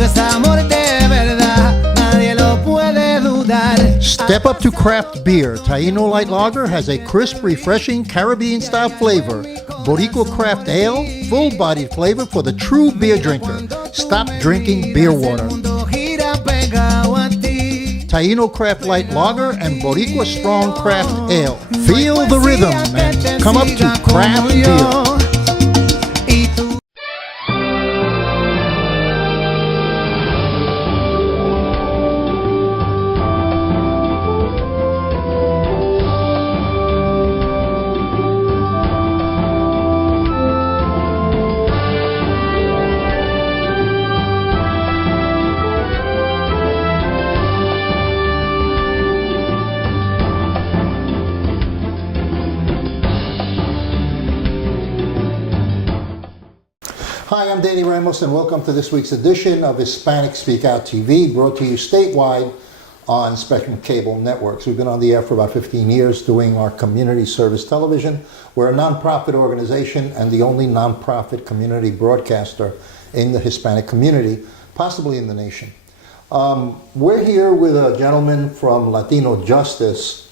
Esto es amor de verdad, nadie lo puede dudar. Step up to craft beer. Taino Light Lager has a crisp, refreshing Caribbean-style flavor. Boricua Craft Ale, full-bodied flavor for the true beer drinker. Stop drinking beer water. Taino Craft Light Lager and Boricua Strong Craft Ale. Feel the rhythm and come up to craft beer. Hi, I'm Danny Ramos, and welcome to this week's edition of Hispanic Speak Out TV, brought to you statewide on Spectrum Cable Networks. We've been on the air for about 15 years doing our community service television. We're a nonprofit organization and the only nonprofit community broadcaster in the Hispanic community, possibly in the nation. We're here with a gentleman from Latino Justice.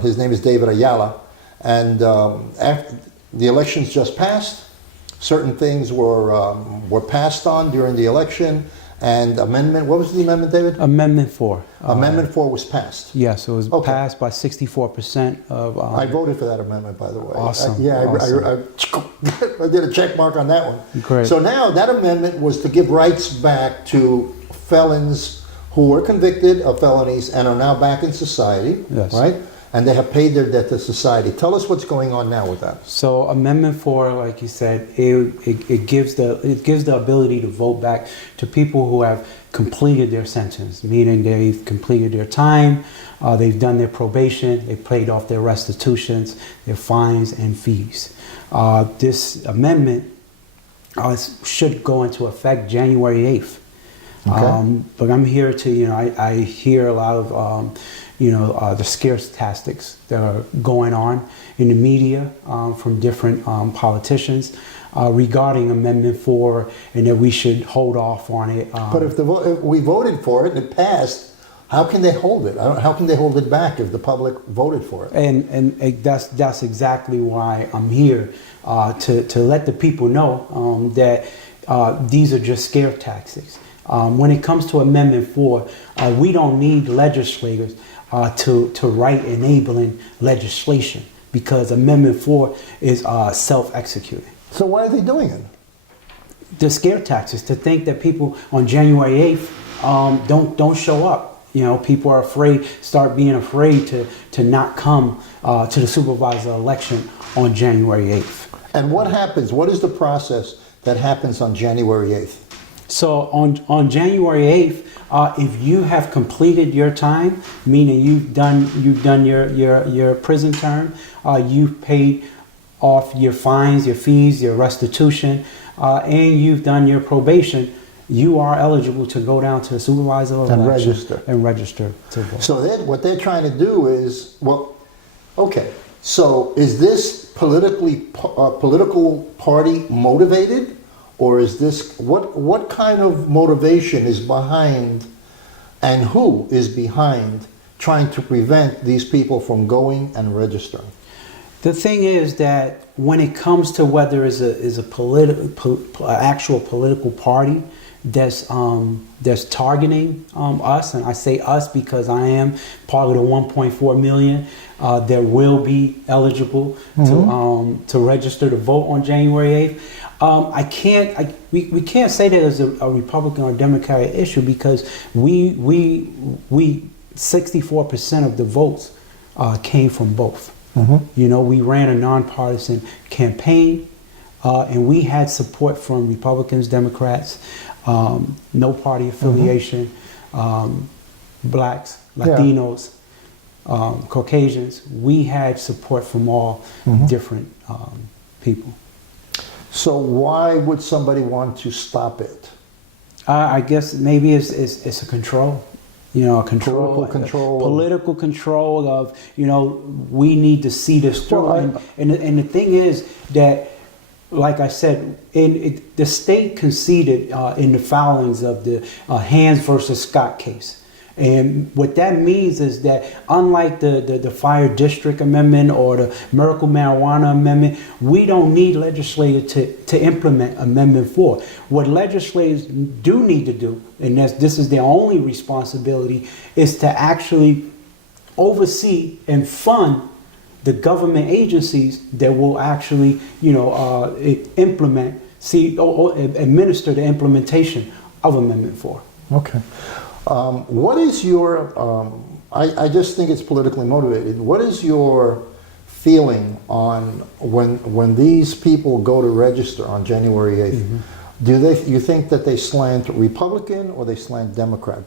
His name is David Ayala, and after the elections just passed, certain things were passed on during the election, and amendment, what was the amendment, David? Amendment 4. Amendment 4 was passed. Yes, it was passed by 64% of... I voted for that amendment, by the way. Awesome. I did a check mark on that one. Great. So now that amendment was to give rights back to felons who were convicted of felonies and are now back in society, Yes. right? And they have paid their debt to society. Tell us what's going on now with that. So Amendment 4, like you said, it gives the ability to vote back to people who have completed their sentence, meaning they've completed their time, they've done their probation, they've paid off their restitutions, their fines and fees. This amendment should go into effect January 8th. Okay. But I'm here to, I hear a lot of, the scarce tactics that are going on in the media from different politicians regarding Amendment 4, and that we should hold off on it. But if we voted for it and it passed, how can they hold it? How can they hold it back if the public voted for it? And that's exactly why I'm here, to let the people know that these are just scare tactics. When it comes to Amendment 4, we don't need legislators to write enabling legislation, because Amendment 4 is self-executing. So why are they doing it? The scare tactics, to think that people on January 8th don't show up. People are afraid, start being afraid to not come to the supervisor election on January 8th. And what happens? What is the process that happens on January 8th? So on January 8th, if you have completed your time, meaning you've done your prison term, you've paid off your fines, your fees, your restitution, and you've done your probation, you are eligible to go down to the supervisor election and register to vote. So what they're trying to do is, so is this political party motivated? Or is this, what kind of motivation is behind, and who is behind trying to prevent these people from going and registering? The thing is that when it comes to whether it's a actual political party that's targeting us, and I say us because I am part of the 1.4 million that will be eligible to register to vote on January 8th. We can't say that as a Republican or Democratic issue, because we 64% of the votes came from both. We ran a nonpartisan campaign, and we had support from Republicans, Democrats, no party affiliation, blacks, Latinos, Caucasians. We had support from all different people. So why would somebody want to stop it? I guess maybe it's a control. Political control of, we need to see this through. And the thing is that like I said, the state conceded in the filings of the Hands versus Scott case. And what that means is that unlike the Fire District Amendment or the Medical Marijuana Amendment, we don't need legislators to implement Amendment 4. What legislators do need to do, and this is their only responsibility, is to actually oversee and fund the government agencies that will actually, implement, administer the implementation of Amendment 4. Okay. What is your, I just think it's politically motivated. What is your feeling on when these people go to register on January 8th? Mm-hmm. You think that they slant Republican or they slant Democrat?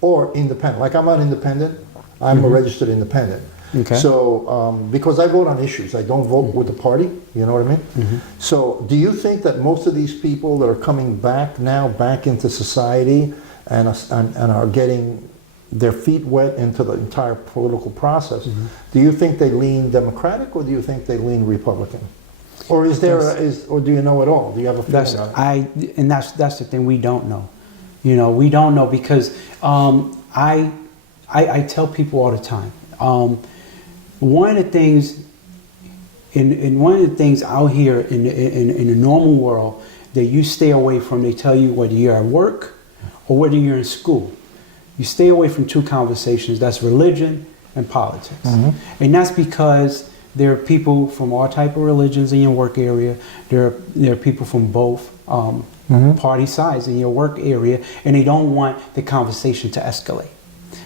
Or independent? Like I'm an independent, I'm mm-hmm. a registered independent. Okay. So, because I vote on issues, I don't vote with the party, you know what I mean? Mm-hmm. So, do you think that most of these people that are coming back into society and are getting their feet wet into the entire political process, mm-hmm. do you think they lean Democratic or do you think they lean Republican? Or or do you know it all? Do you have a feeling on it? That's the thing, we don't know. We don't know because I tell people all the time. One of the things out here in the normal world that you stay away from, they tell you whether you're at work or whether you're in school, you stay away from two conversations. That's religion and politics. Mm-hmm. And that's because there are people from all type of religions in your work area. There are people from both mm-hmm. party sides in your work area, and they don't want the conversation to escalate.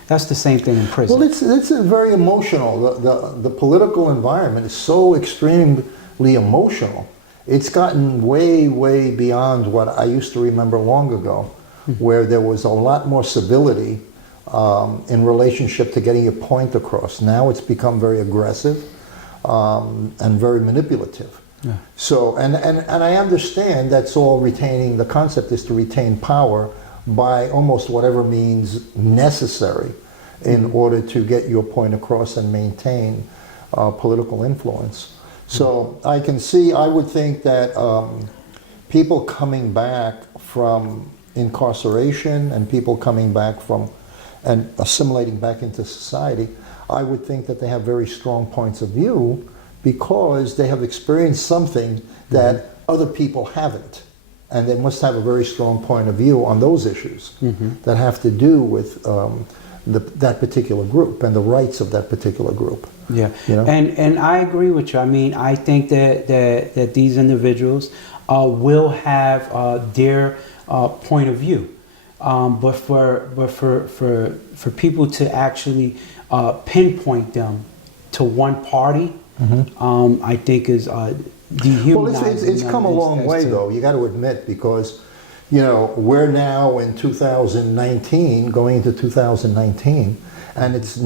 That's the same thing in prison. Well, it's very emotional. The political environment is so extremely emotional. It's gotten way, way beyond what I used to remember long ago, mm-hmm. where there was a lot more civility in relationship to getting your point across. Now it's become very aggressive and very manipulative. Yeah. So, and I understand that's all retaining, the concept is to retain power by almost whatever means necessary in order to get your point across and maintain political influence. So I would think that people coming back from incarceration and people coming back from and assimilating back into society, I would think that they have very strong points of view because they have experienced something that mm-hmm. other people haven't. And they must have a very strong point of view on those issues mm-hmm. that have to do with that particular group and the rights of that particular group. Yeah, and I agree with you. I mean, I think that these individuals will have their point of view, but for people to actually pinpoint them to one party, mm-hmm. I think is dehumanizing. Well, it's come a long way, though. You got to admit, because we're now in 2019, going into 2019, and it's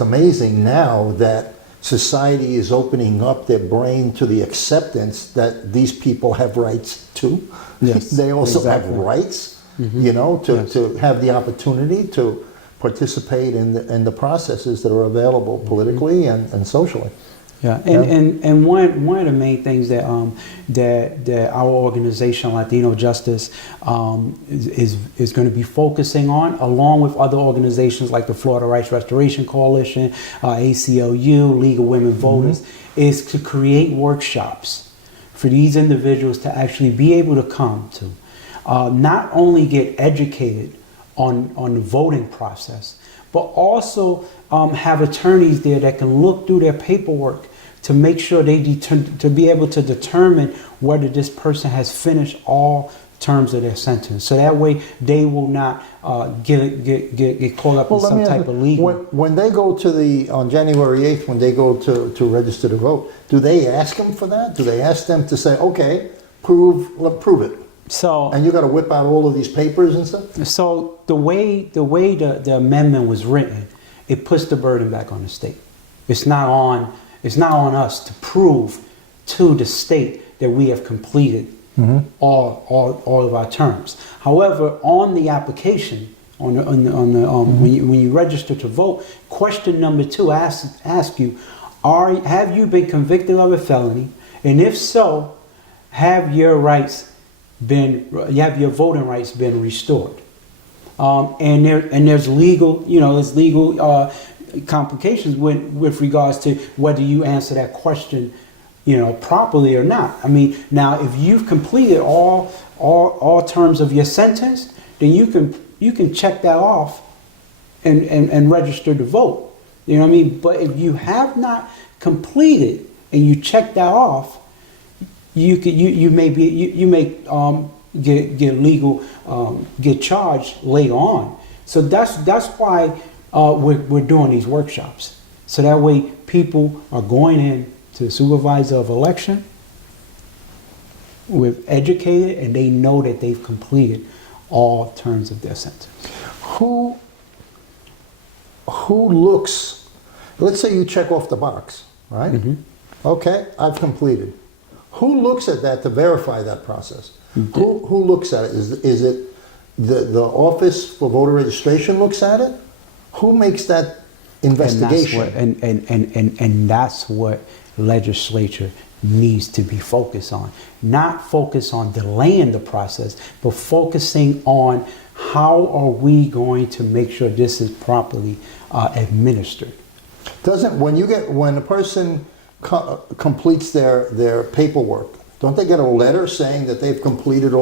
amazing now that society is opening up their brain to the acceptance that these people have rights too. Yes, they also exactly. have rights, mm-hmm. to have the opportunity to participate in the processes that are available politically mm-hmm. and socially. Yeah, and one of the main things that our organization, Latino Justice, is going to be focusing on, along with other organizations like the Florida Rights Restoration Coalition, ACLU, League of Women Voters, mm-hmm. is to create workshops for these individuals to actually be able to come to, not only get educated on the voting process, but also have attorneys there that can look through their paperwork to make sure to be able to determine whether this person has finished all terms of their sentence. So that way they will not get caught up in some type of legal. When they go on January 8th, when they go to register to vote, do they ask them for that? Do they ask them to say, okay, prove it? So, and you got to whip out all of these papers and stuff? So the way the amendment was written, it puts the burden back on the state. It's not on us to prove to the state that we have completed mm-hmm. all of our terms. However, on the application, mm-hmm. when you register to vote, question number 2 asks you, have you been convicted of a felony And if so, have your voting rights been restored? And there's legal, there's legal complications with regards to whether you answer that question, properly or not. I mean, now if you've completed all terms of your sentence, then you can check that off and register to vote. You know what I mean? But if you have not completed and you check that off, you may get charged later on. So that's why we're doing these workshops. So that way people are going in to the supervisor of election with educated and they know that they've completed all terms of their sentence. Who looks, let's say you check off the box, right? Mm-hmm. Okay, I've completed. Who looks at that to verify that process? Who looks at it? Is it the Office for Voter Registration looks at it? Who makes that investigation? And that's what legislature needs to be focused on. Not focus on delaying the process, but focusing on how are we going to make sure this is properly administered. When a person completes their paperwork, don't they get a letter saying that they've completed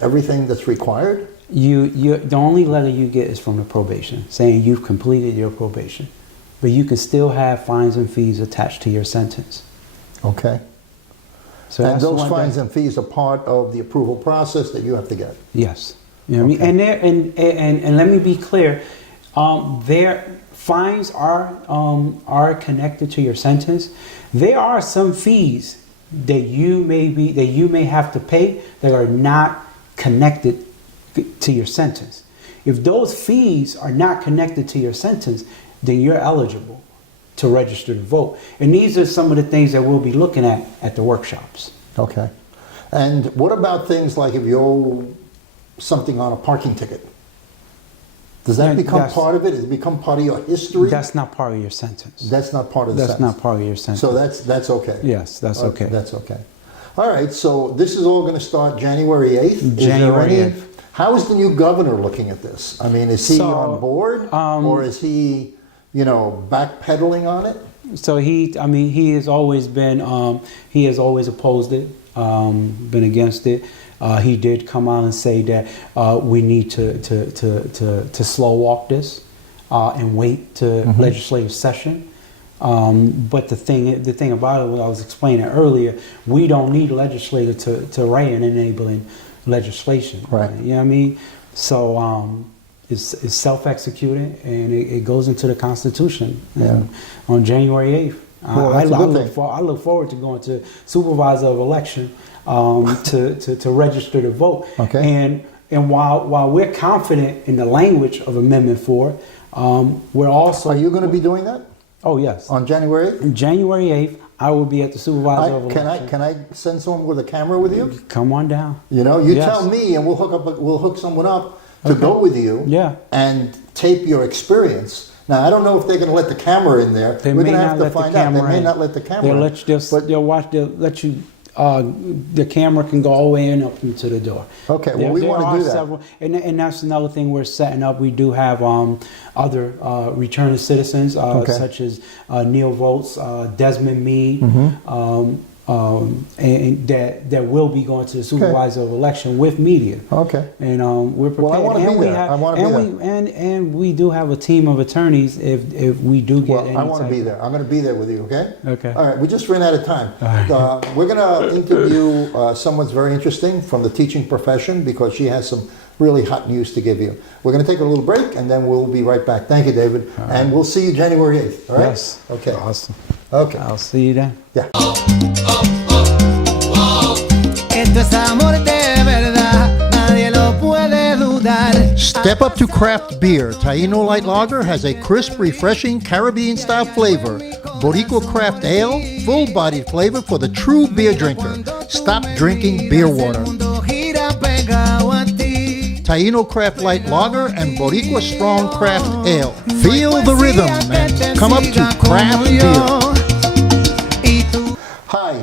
everything that's required? The only letter you get is from the probation saying you've completed your probation, but you can still have fines and fees attached to your sentence. Okay. So and those fines and fees are part of the approval process that you have to get. Yes. You know what I mean? And let me be clear, their fines are connected to your sentence. There are some fees that you may have to pay that are not connected to your sentence. If those fees are not connected to your sentence, then you're eligible to register to vote. And these are some of the things that we'll be looking at the workshops. Okay. And what about things like if you owe something on a parking ticket? Does that become part of it? Does it become part of your history? That's not part of your sentence. That's not part of the sentence? That's not part of your sentence. So that's okay? Yes, that's okay. That's okay. All right, so this is all going to start January 8th? January 8th. How is the new governor looking at this? I mean, is he on board? Or is he, backpedaling on it? So he has always been, he has always opposed it, been against it. He did come out and say that we need to slow walk this and wait to legislative session. But the thing about it, what I was explaining earlier, we don't need a legislator to write an enabling legislation. Right. You know what I mean? So it's self-executing and it goes into the Constitution on January 8th. Well, I look forward to going to supervisor of election to register to vote. Okay. And while we're confident in the language of Amendment 4, we're also... Are you going to be doing that? Oh, yes. On January 8th? On January 8th, I will be at the supervisor of election. Can I send someone with a camera with you? Come on down. Tell me and we'll hook someone up to go with you and tape your experience. Now, I don't know if they're going to let the camera in there. We're going to have to find out. They may not let the camera in. They'll let you... the camera can go all the way in up into the door. Okay, well, we want to do that. And that's another thing we're setting up. We do have other returning citizens, such as Neil Volz, Desmond Meade, and that will be going to the supervisor of election with media. Okay. And we're prepared. Well, I want to be there. I want to be there. And we do have a team of attorneys if we do get any I want to be there. I'm going to be there with you, okay? Okay. All right, we just ran out of time. All right. We're going to interview someone very interesting from the teaching profession because she has some really hot news to give you. We're going to take a little break and then we'll be right back. Thank you, David. All and we'll see you January 8th, all right? Yes. Okay. Awesome. Okay. I'll see you then. Yeah. Esto es amor de verdad, nadie lo puede dudar. Step up to craft beer. Taino Light Lager has a crisp, refreshing Caribbean-style flavor. Boricua Craft Ale, full-bodied flavor for the true beer drinker. Stop drinking beer water. Taino Craft Light Lager and Boricua Strong Craft Ale. Feel the rhythm and come up to craft beer. Hi,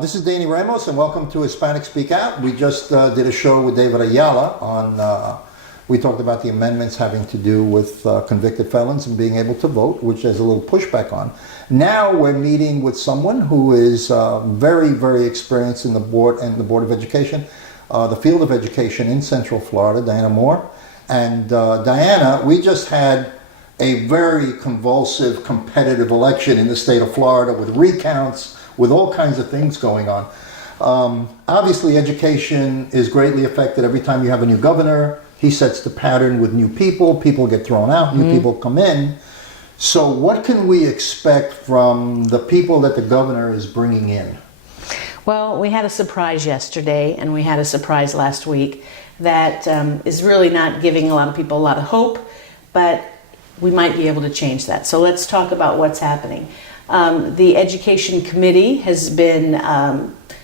This is Danny Ramos, and welcome to Hispanic Speak Out. We just did a show with David Ayala on, we talked about the amendments having to do with convicted felons and being able to vote, which there's a little pushback on. Now we're meeting with someone who is very, very experienced in the Board of Education, the field of education in Central Florida, Diana Moore. And Diana, we just had a very convulsive, competitive election in the state of Florida with recounts, with all kinds of things going on. Obviously, education is greatly affected every time you have a new governor. He sets the pattern with new people get thrown out, new people come in. So what can we expect from the people that the governor is bringing in? Well, we had a surprise yesterday, and we had a surprise last week that is really not giving a lot of people a lot of hope, but we might be able to change that. So let's talk about what's happening. The Education Committee has been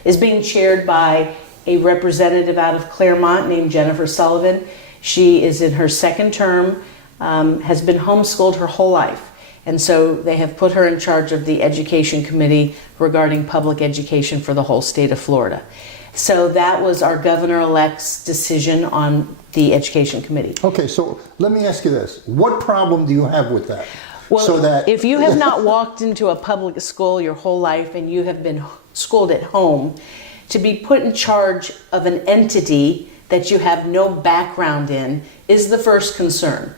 is being chaired by a representative out of Claremont named Jennifer Sullivan. She is in her second term, has been homeschooled her whole life. And so they have put her in charge of the Education Committee regarding public education for the whole state of Florida. So that was our governor-elect's decision on the Education Committee. Okay, so let me ask you this. What problem do you have with that? Well, so that if you have not walked into a public school your whole life and you have been schooled at home, to be put in charge of an entity that you have no background in is the first concern.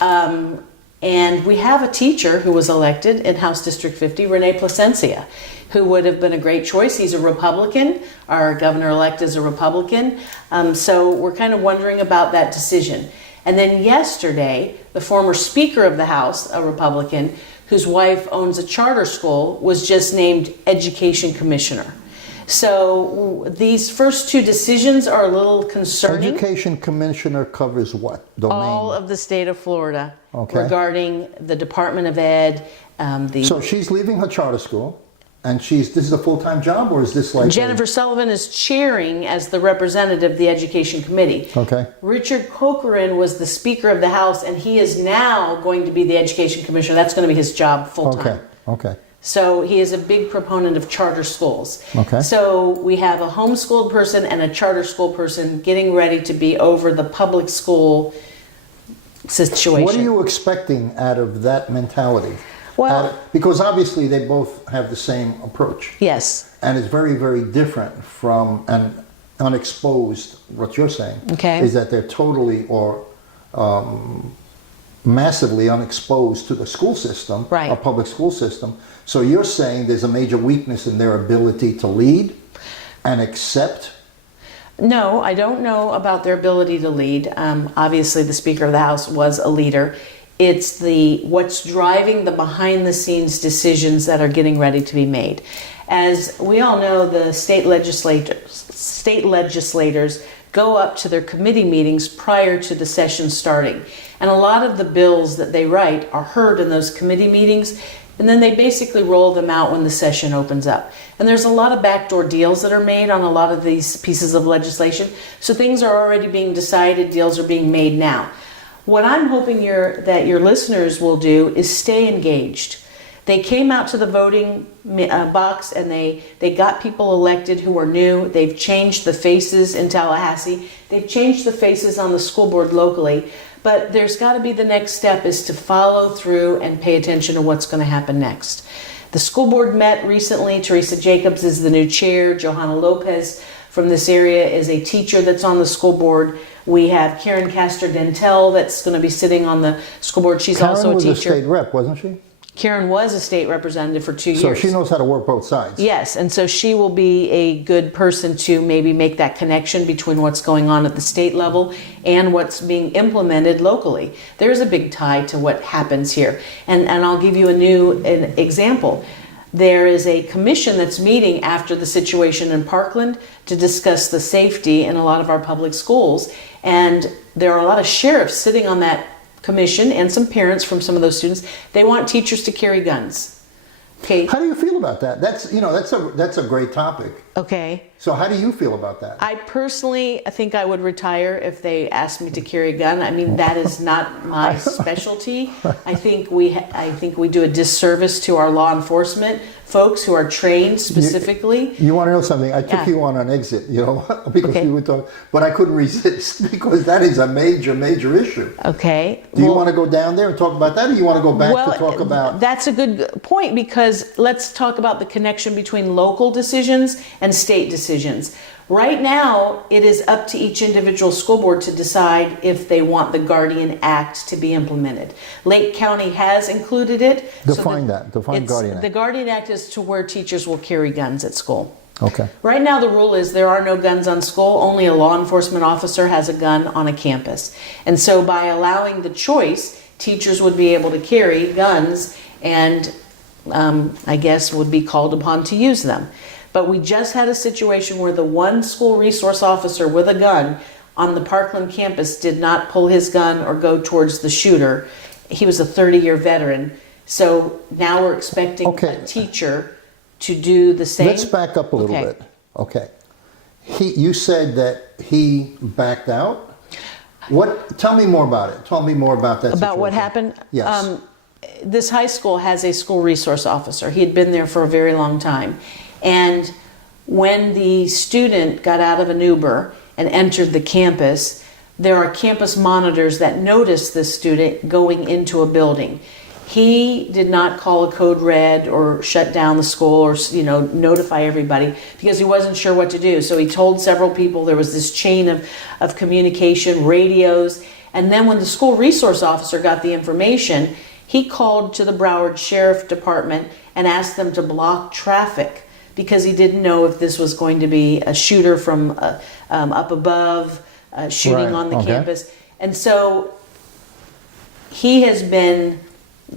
And we have a teacher who was elected in House District 50, Renee Placencia, who would have been a great choice. He's a Republican. Our governor-elect is a Republican. So we're kind of wondering about that decision. And then yesterday, the former Speaker of the House, a Republican, whose wife owns a charter school, was just named Education Commissioner. So these first two decisions are a little concerning. Education Commissioner covers what? Domain? All of the state of Florida, okay, regarding the Department of Ed. So she's leaving her charter school, and this is a full-time job, or is this like Jennifer Sullivan is chairing as the representative of the Education Committee. Okay. Richard Corcoran was the Speaker of the House, and he is now going to be the Education Commissioner. That's going to be his job full-time. Okay. So he is a big proponent of charter schools. Okay. So we have a homeschooled person and a charter school person getting ready to be over the public school situation. What are you expecting out of that mentality? Well, because obviously they both have the same approach. yes. And it's very, very different from an unexposed, what you're saying, Okay. is that they're totally or massively unexposed to the school system, Right. a public school system. So you're saying there's a major weakness in their ability to lead and accept? No, I don't know about their ability to lead. Obviously, the Speaker of the House was a leader. It's what's driving the behind-the-scenes decisions that are getting ready to be made. As we all know, the state legislators go up to their committee meetings prior to the session starting. And a lot of the bills that they write are heard in those committee meetings, and then they basically roll them out when the session opens up. And there's a lot of backdoor deals that are made on a lot of these pieces of legislation. So things are already being decided, deals are being made now. What I'm hoping that your listeners will do is stay engaged. They came out to the voting box and they got people elected who are new. They've changed the faces in Tallahassee. They've changed the faces on the school board locally. But there's got to be the next step is to follow through and pay attention to what's going to happen next. The school board met recently. Teresa Jacobs is the new chair. Johanna Lopez from this area is a teacher that's on the school board. We have Karen Castor-Dentel that's going to be sitting on the school board. She's also a teacher. Karen was a state rep, wasn't she? Karen was a state representative for 2 years. So she knows how to work both sides. Yes, and so she will be a good person to maybe make that connection between what's going on at the state level and what's being implemented locally. There's a big tie to what happens here. And I'll give you an example. There is a commission that's meeting after the situation in Parkland to discuss the safety in a lot of our public schools. And there are a lot of sheriffs sitting on that commission and some parents from some of those students. They want teachers to carry guns. Okay. How do you feel about that? That's a great topic. Okay. So how do you feel about that? I think I would retire if they asked me to carry a gun. I mean, that is not my specialty. I think we do a disservice to our law enforcement folks who are trained specifically. You want to know something? I took Yeah. you on an exit, you know, because Okay. you were talking, but I couldn't resist because that is a major, major issue. Okay. Do you want to go down there and talk about that, or you want to go back to talk about? That's a good point, because let's talk about the connection between local decisions and state decisions. Right now, it is up to each individual school board to decide if they want the Guardian Act to be implemented. Lake County has included it. Define that. Define Guardian Act. The Guardian Act is to where teachers will carry guns at school. Okay. Right now, the rule is there are no guns on school. Only a law enforcement officer has a gun on a campus. And so by allowing the choice, teachers would be able to carry guns and I guess would be called upon to use them. But we just had a situation where the one school resource officer with a gun on the Parkland campus did not pull his gun or go towards the shooter. He was a 30-year veteran. So now we're expecting Okay. a teacher to do the same. Let's back up a little Okay. bit. Okay. You said that he backed out. What? Tell me more about it. Tell me more about that. About what situation. happened? Yes. This high school has a school resource officer. He had been there for a very long time. And when the student got out of an Uber and entered the campus, there are campus monitors that notice this student going into a building. He did not call a code red or shut down the school or, notify everybody because he wasn't sure what to do. So he told several people. There was this chain of communication, radios. And then when the school resource officer got the information, he called to the Broward Sheriff Department and asked them to block traffic because he didn't know if this was going to be a shooter from up above, shooting Right. on the Okay. campus. And so he has been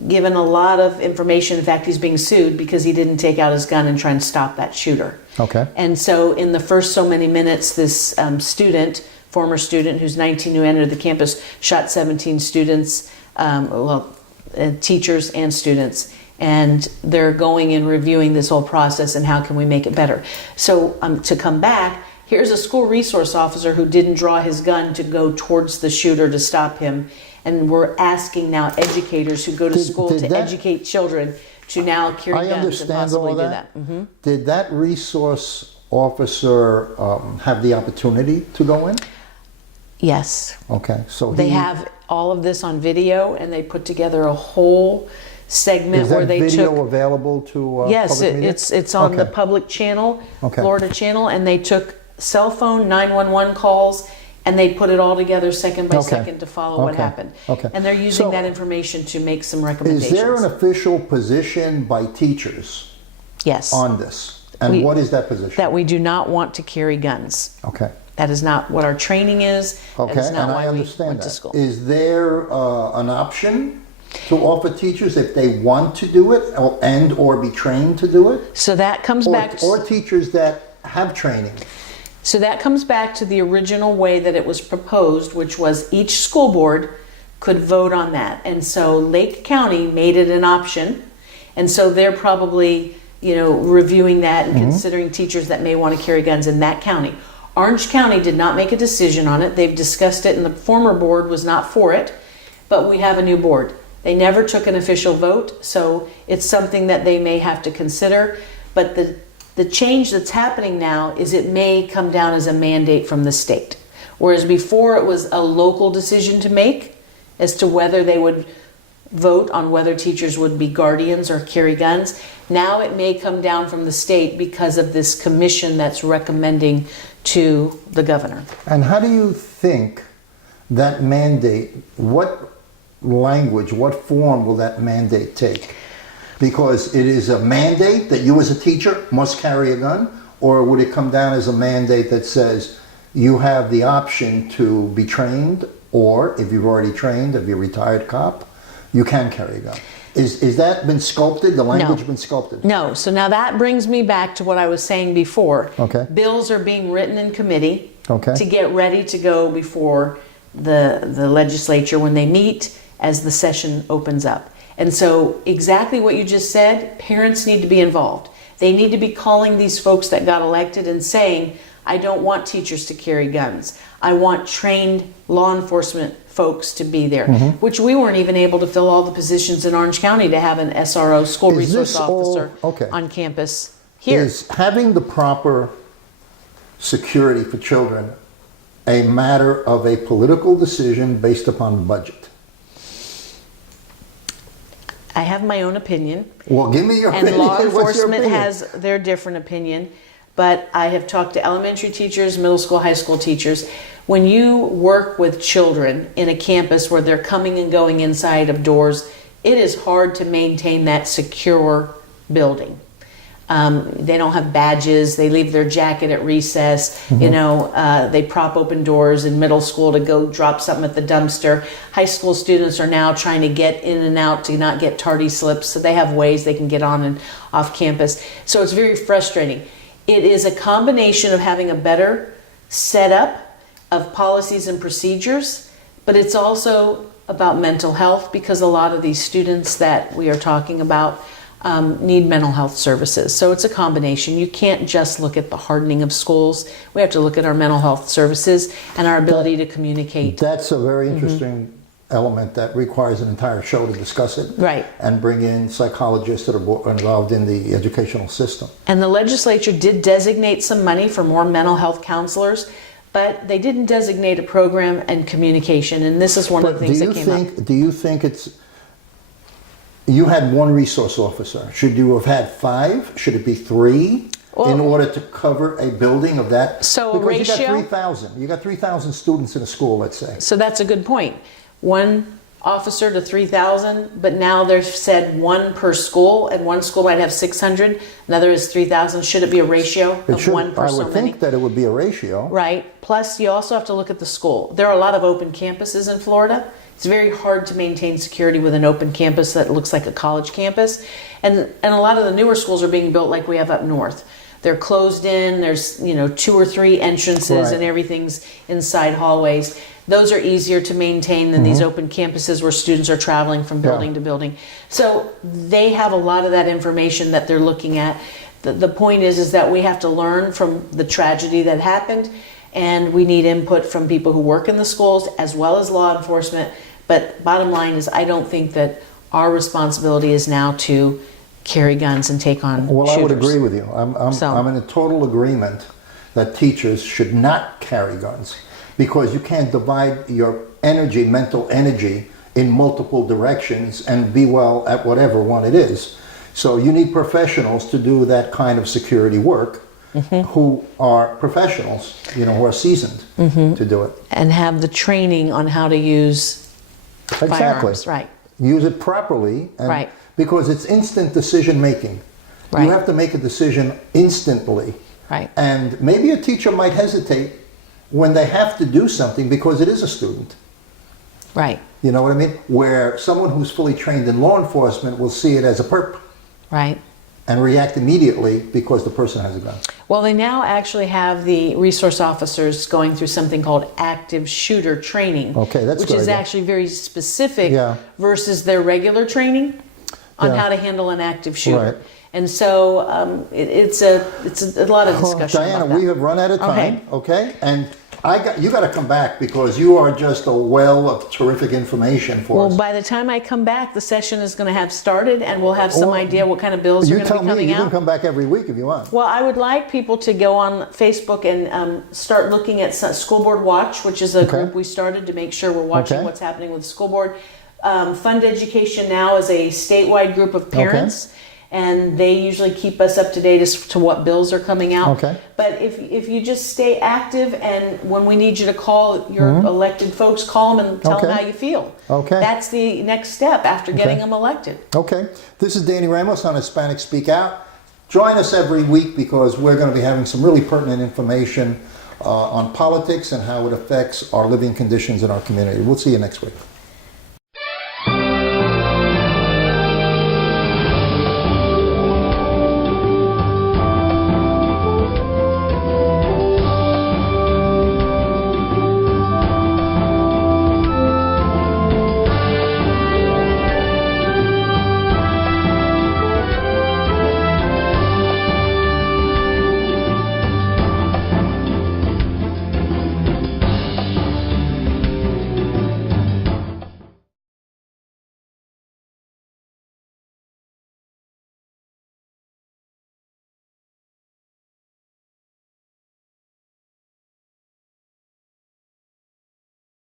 given a lot of information. In fact, he's being sued because he didn't take out his gun and try and stop that shooter. Okay. And so in the first so many minutes, this former student who's 19 who entered the campus, shot 17 students, teachers and students. And they're going and reviewing this whole process and how can we make it better. So to come back, here's a school resource officer who didn't draw his gun to go towards the shooter to stop him. And we're asking now educators who go to school to educate children to now carry guns and possibly do that. Mm-hmm. Did that resource officer have the opportunity to go in? Yes. Okay, so They have all of this on video, and they put together a whole segment Is that where they video took. available to Yes, public media? it's on the Okay. public channel, Okay. Florida channel, and they took cell phone 911 calls and they put it all together second by Okay. second to follow what Okay. happened. Okay. And they're using So, that information to make some recommendations. Is there an official position by teachers Yes. on this? And We- what is that position? That we do not want to carry guns. Okay. That is not what our training is. Okay, That is not and why I we understand went to that. school. Is there an option to offer teachers if they want to do it or be trained to do it? So that comes back to, Or teachers that have training? so that comes back to the original way that it was proposed, which was each school board could vote on that. And so Lake County made it an option. And so they're probably, reviewing that and considering teachers that may want to carry guns in that county. Orange County did not make a decision on it. They've discussed it and the former board was not for it, but we have a new board. They never took an official vote, so it's something that they may have to consider. But the change that's happening now is it may come down as a mandate from the state. Whereas before it was a local decision to make as to whether they would vote on whether teachers would be guardians or carry guns. Now it may come down from the state because of this commission that's recommending to the governor. And how do you think that mandate, what language, what form will that mandate take? Because it is a mandate that you as a teacher must carry a gun, or would it come down as a mandate that says you have the option to be trained, or if you've already trained, if you're a retired cop, you can carry a gun? Is that been sculpted? The language been sculpted? No. So now that brings me back to what I was saying before. Okay. Bills are being written in committee Okay. to get ready to go before the legislature when they meet as the session opens up. And so exactly what you just said, parents need to be involved. They need to be calling these folks that got elected and saying, I don't want teachers to carry guns. I want trained law enforcement folks to be there, which we weren't even able to fill all the positions in Orange County to have an SRO, school resource officer, on campus here. Is having the proper security for children a matter of a political decision based upon budget? I have my own opinion. Well, give me your And opinion. law What's your enforcement opinion? has their different opinion. But I have talked to elementary teachers, middle school, high school teachers. When you work with children in a campus where they're coming and going inside of doors, it is hard to maintain that secure building. They don't have badges. They leave their jacket at recess. You know, they prop open doors in middle school to go drop something at the dumpster. High school students are now trying to get in and out to not get tardy slips. So they have ways they can get on and off campus. So it's very frustrating. It is a combination of having a better setup of policies and procedures, but it's also about mental health, because a lot of these students that we are talking about need mental health services. So it's a combination. You can't just look at the hardening of schools. We have to look at our mental health services and our ability to communicate. That's a very interesting element that requires an entire show to discuss it. Right. And bring in psychologists that are involved in the educational system. And the legislature did designate some money for more mental health counselors, but they didn't designate a program and communication. And this is one of the things that came up. Do you think it's... You had one resource officer. Should you have had 5? Should it be 3? In order to cover a building of that? So a because ratio? You got 3,000 students in a school, let's say. So that's a good point. 1 officer to 3,000, but now they've said 1 per school, and one school might have 600, another is 3,000. Should it be a ratio of 1 per I so would many? think that it would be a ratio. Right. Plus, you also have to look at the school. There are a lot of open campuses in Florida. It's very hard to maintain security with an open campus that looks like a college campus. And a lot of the newer schools are being built like we have up north. They're closed in, there's 2 or 3 entrances, and everything's inside hallways. Those are easier to maintain than these open campuses where students are traveling from building to building. So they have a lot of that information that they're looking at. The point is that we have to learn from the tragedy that happened, and we need input from people who work in the schools as well as law enforcement. But bottom line is, I don't think that our responsibility is now to carry guns and take on shooters. I would agree with you. I'm in a total agreement that teachers should not carry guns, because you can't divide your energy, mental energy, in multiple directions and be well at whatever one it is. So you need professionals to do that kind of security work, who are professionals, who are seasoned to do it. And have the training on how to use firearms. Right. Use it properly. And because it's instant decision making. Right. You have to make a decision instantly. Right. And maybe a teacher might hesitate when they have to do something because it is a student. Right. You know what I mean? Where someone who's fully trained in law enforcement will see it as a perp. Right. And react immediately because the person has a gun. Well, they now actually have the resource officers going through something called active shooter training. Okay, that's which is actually very specific versus their regular training on how to handle an active shooter. Right. And so it's a lot of discussion. Diana, about that. we have run out of time. Okay. And you got to come back, because you are just a well of terrific information for us. Well, by the time I come back, the session is going to have started, and we'll have some idea what kind of bills are going to be coming You out. can come back every week if you want. Well, I would like people to go on Facebook and start looking at School Board Watch, which is a group we started to make sure we're watching what's happening with the school board. Fund Education Now is a statewide group of parents. And they usually keep us up to date as to what bills are coming out. Okay. But if you just stay active, and when we need you to call your elected folks, call them and tell them how you feel. Okay. That's the next step after getting them elected. Okay. This is Danny Ramos on Hispanic Speak Out. Join us every week, because we're going to be having some really pertinent information on politics and how it affects our living conditions in our community. We'll see you next week.